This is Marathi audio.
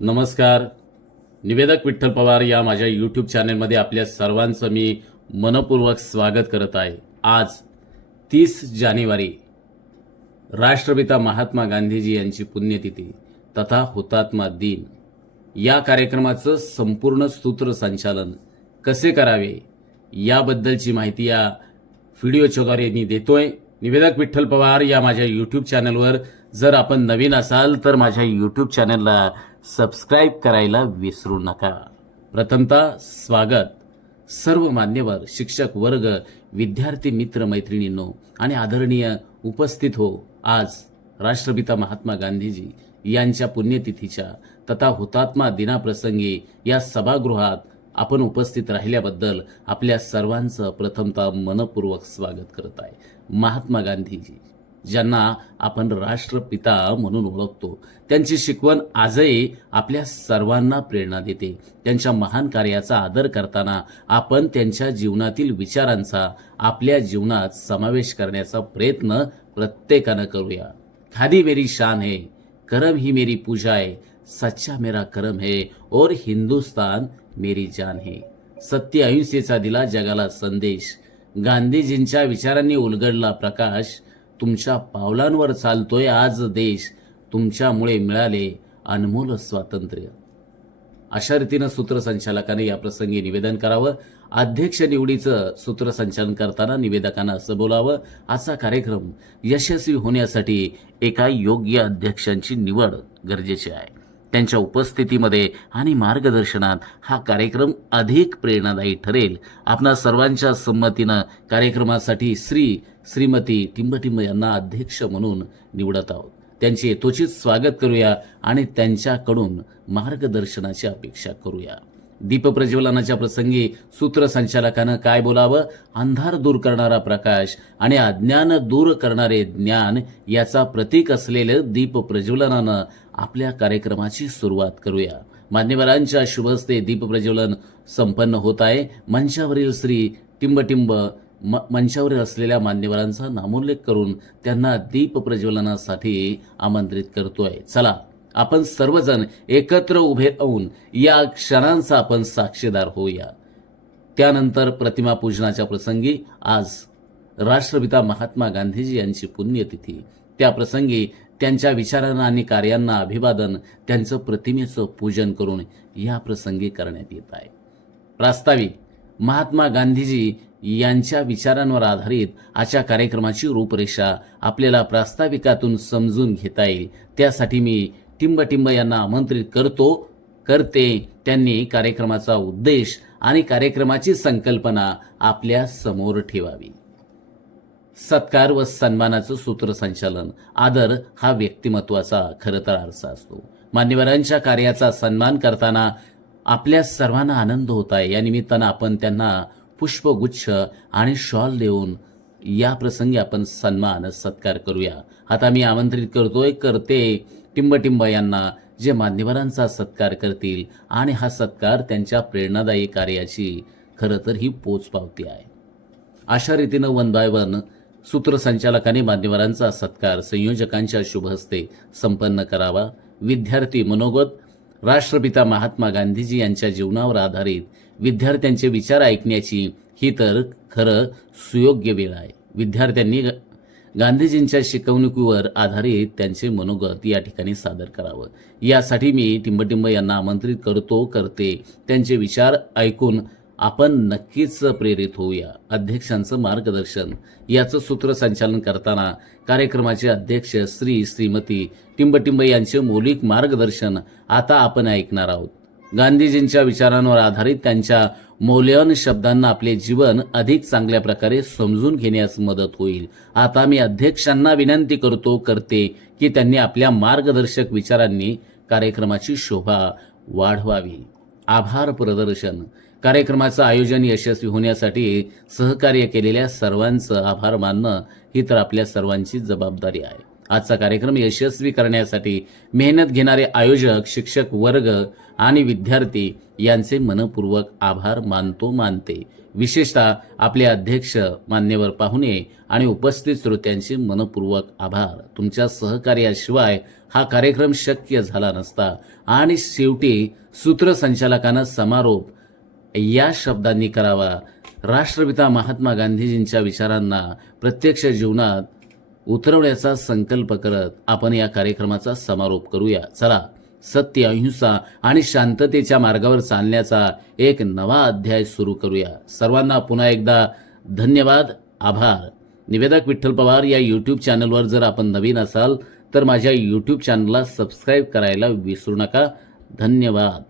नमस्कार. निवेदक विठ्ठल पवार या माझ्या यूट्यूब चॅनलमध्ये आपल्या सर्वांचं मी मनपूर्वक स्वागत करत आहे. आज 30 जानेवारी राष्ट्रपिता महात्मा गांधीजी यांची पुण्यतिथी तथा हुतात्मा दिन. या कार्यक्रमाचं संपूर्ण सूत्रसंचालन कसे करावे याबद्दलची माहिती या व्हिडिओच्याद्वारे मी देतोय. निवेदक विठ्ठल पवार या माझ्या यूट्यूब चॅनलवर जर आपण नवीन असाल तर माझ्या यूट्यूब चॅनलला सबस्क्राईब करायला विसरू नका. प्रथमतः स्वागत. सर्व मान्यवर, शिक्षक वर्ग, विद्यार्थी मित्र मैत्रिणींनो आणि आदरणीय उपस्थित हो. आज राष्ट्रपिता महात्मा गांधीजी यांच्या पुण्यतिथीच्या तथा हुतात्मा दिनाप्रसंगी या सभागृहात आपण उपस्थित राहिल्याबद्दल आपल्या सर्वांचं प्रथमतः मनपूर्वक स्वागत करत आहे. महात्मा गांधीजी ज्यांना आपण राष्ट्रपिता म्हणून ओळखतो, त्यांची शिकवण आजही आपल्या सर्वांना प्रेरणा देते. त्यांच्या महान कार्याचा आदर करताना आपण त्यांच्या जीवनातील विचारांचा आपल्या जीवनात समावेश करण्याचा प्रयत्न प्रत्येकानं करूया. खादी मेरी शान है, करम ही मेरी पूजा है, सच्चा मेरा करम है और हिंदुस्तान मेरी जान है. सत्य अहिंसेचा दिला जगाला संदेश. गांधीजींच्या विचारांनी उलगडला प्रकाश. तुमच्या पावलांवर चालतोय आज देश, तुमच्यामुळे मिळाले अनमोल स्वातंत्र्य. अशा रीतीनं सूत्रसंचालकाने या प्रसंगी निवेदन करावं. अध्यक्ष निवडीचं सूत्रसंचालन करताना निवेदकांना असं बोलावं, आजचा कार्यक्रम यशस्वी होण्यासाठी एका योग्य अध्यक्षांची निवड गरजेची आहे. त्यांच्या उपस्थितीमध्ये आणि मार्गदर्शनात हा कार्यक्रम अधिक प्रेरणादायी ठरेल. आपणा सर्वांच्या संमतीनं कार्यक्रमासाठी श्रीमती टिंबटिंब यांना अध्यक्ष म्हणून निवडत आहोत. त्यांचे यथोचित स्वागत करूया आणि त्यांच्याकडून मार्गदर्शनाची अपेक्षा करूया. दीपप्रज्वलनाच्या प्रसंगी सूत्रसंचालकानं काय बोलावं? अंधार दूर करणारा प्रकाश आणि अज्ञान दूर करणारे ज्ञान याचा प्रतीक असलेलं दीपप्रज्वलनानं आपल्या कार्यक्रमाची सुरुवात करूया. मान्यवरांच्या शुभहस्ते दीपप्रज्वलन संपन्न होत आहे. मंचावरील श्री टिंबटिंब मंचावर असलेल्या मान्यवरांचा नामोल्लेख करून त्यांना दीप प्रज्वलनासाठी आमंत्रित करतोय. चला आपण सर्वजण एकत्र उभे राहून या क्षणांचा आपण साक्षीदार होऊया. त्यानंतर प्रतिमा पूजनाच्या प्रसंगी आज राष्ट्रपिता महात्मा गांधीजी यांची पुण्यतिथी, त्या प्रसंगी त्यांच्या विचारांना आणि कार्यांना अभिवादन, त्यांचं प्रतिमेचं पूजन करून या प्रसंगी करण्यात येत आहे. प्रास्ताविक महात्मा गांधीजी यांच्या विचारांवर आधारित आजच्या कार्यक्रमाची रूपरेषा आपल्याला प्रास्ताविकातून समजून घेता येईल. त्यासाठी मी टिंबटिंब यांना आमंत्रित करते. त्यांनी कार्यक्रमाचा उद्देश आणि कार्यक्रमाची संकल्पना आपल्या समोर ठेवावी. सत्कार व सन्मानाचं सूत्रसंचालन. आदर हा व्यक्तिमत्वाचा खरं तर आरसा असतो. मान्यवरांच्या कार्याचा सन्मान करताना आपल्या सर्वांना आनंद होत आहे. या निमित्तानं आपण त्यांना पुष्पगुच्छ आणि शॉल देऊन या प्रसंगी आपण सन्मान सत्कार करूया. आता मी आमंत्रित करते टिंबटिंब यांना, जे मान्यवरांचा सत्कार करतील आणि हा सत्कार त्यांच्या प्रेरणादायी कार्याची खरं तर ही पोचपावती आहे. अशा रीतीनं वन बाय वन सूत्रसंचालकांनी मान्यवरांचा सत्कार संयोजकांच्या शुभहस्ते संपन्न करावा. विद्यार्थी मनोगत. राष्ट्रपिता महात्मा गांधीजी यांच्या जीवनावर आधारित विद्यार्थ्यांचे विचार ऐकण्याची ही तर खरं सुयोग्य वेळ आहे. विद्यार्थ्यांनी गांधीजींच्या शिकवणुकीवर आधारित त्यांचे मनोगत या ठिकाणी सादर करावं. यासाठी मी टिंबटिंब यांना आमंत्रित करते. त्यांचे विचार ऐकून आपण नक्कीच प्रेरित होऊया. अध्यक्षांचं मार्गदर्शन याचं सूत्रसंचालन करताना कार्यक्रमाचे अध्यक्ष श्रीमती टिंबटिंब यांचे मौलिक मार्गदर्शन आता आपण ऐकणार आहोत. गांधीजींच्या विचारांवर आधारित त्यांच्या मौल्यवान शब्दांना आपले जीवन अधिक चांगल्या प्रकारे समजून घेण्यास मदत होईल. आता मी अध्यक्षांना विनंती करते की त्यांनी आपल्या मार्गदर्शक विचारांनी कार्यक्रमाची शोभा वाढवावी. आभार प्रदर्शन. कार्यक्रमाचं आयोजन यशस्वी होण्यासाठी सहकार्य केलेल्या सर्वांचं आभार मानणं ही तर आपल्या सर्वांची जबाबदारी आहे. आजचा कार्यक्रम यशस्वी करण्यासाठी मेहनत घेणारे आयोजक, शिक्षक वर्ग आणि विद्यार्थी यांचे मनपूर्वक आभार मानते. विशेषतः आपले अध्यक्ष, मान्यवर पाहुणे आणि उपस्थित श्रोत्यांचे मनपूर्वक आभार. तुमच्या सहकार्याशिवाय हा कार्यक्रम शक्य झाला नसता. आणि शेवटी सूत्रसंचालकांना समारोप या शब्दांनी करावा. राष्ट्रपिता महात्मा गांधीजींच्या विचारांना प्रत्यक्ष जीवनात उतरवण्याचा संकल्प करत आपण या कार्यक्रमाचा समारोप करूया. चला, सत्य, अहिंसा आणि शांततेच्या मार्गावर चालण्याचा एक नवा अध्याय सुरू करूया. सर्वांना पुन्हा एकदा धन्यवाद, आभार. निवेदक विठ्ठल पवार या यूट्यूब चॅनलवर जर आपण नवीन असाल तर माझ्या यूट्यूब चॅनलला सबस्क्राईब करायला विसरू नका. धन्यवाद.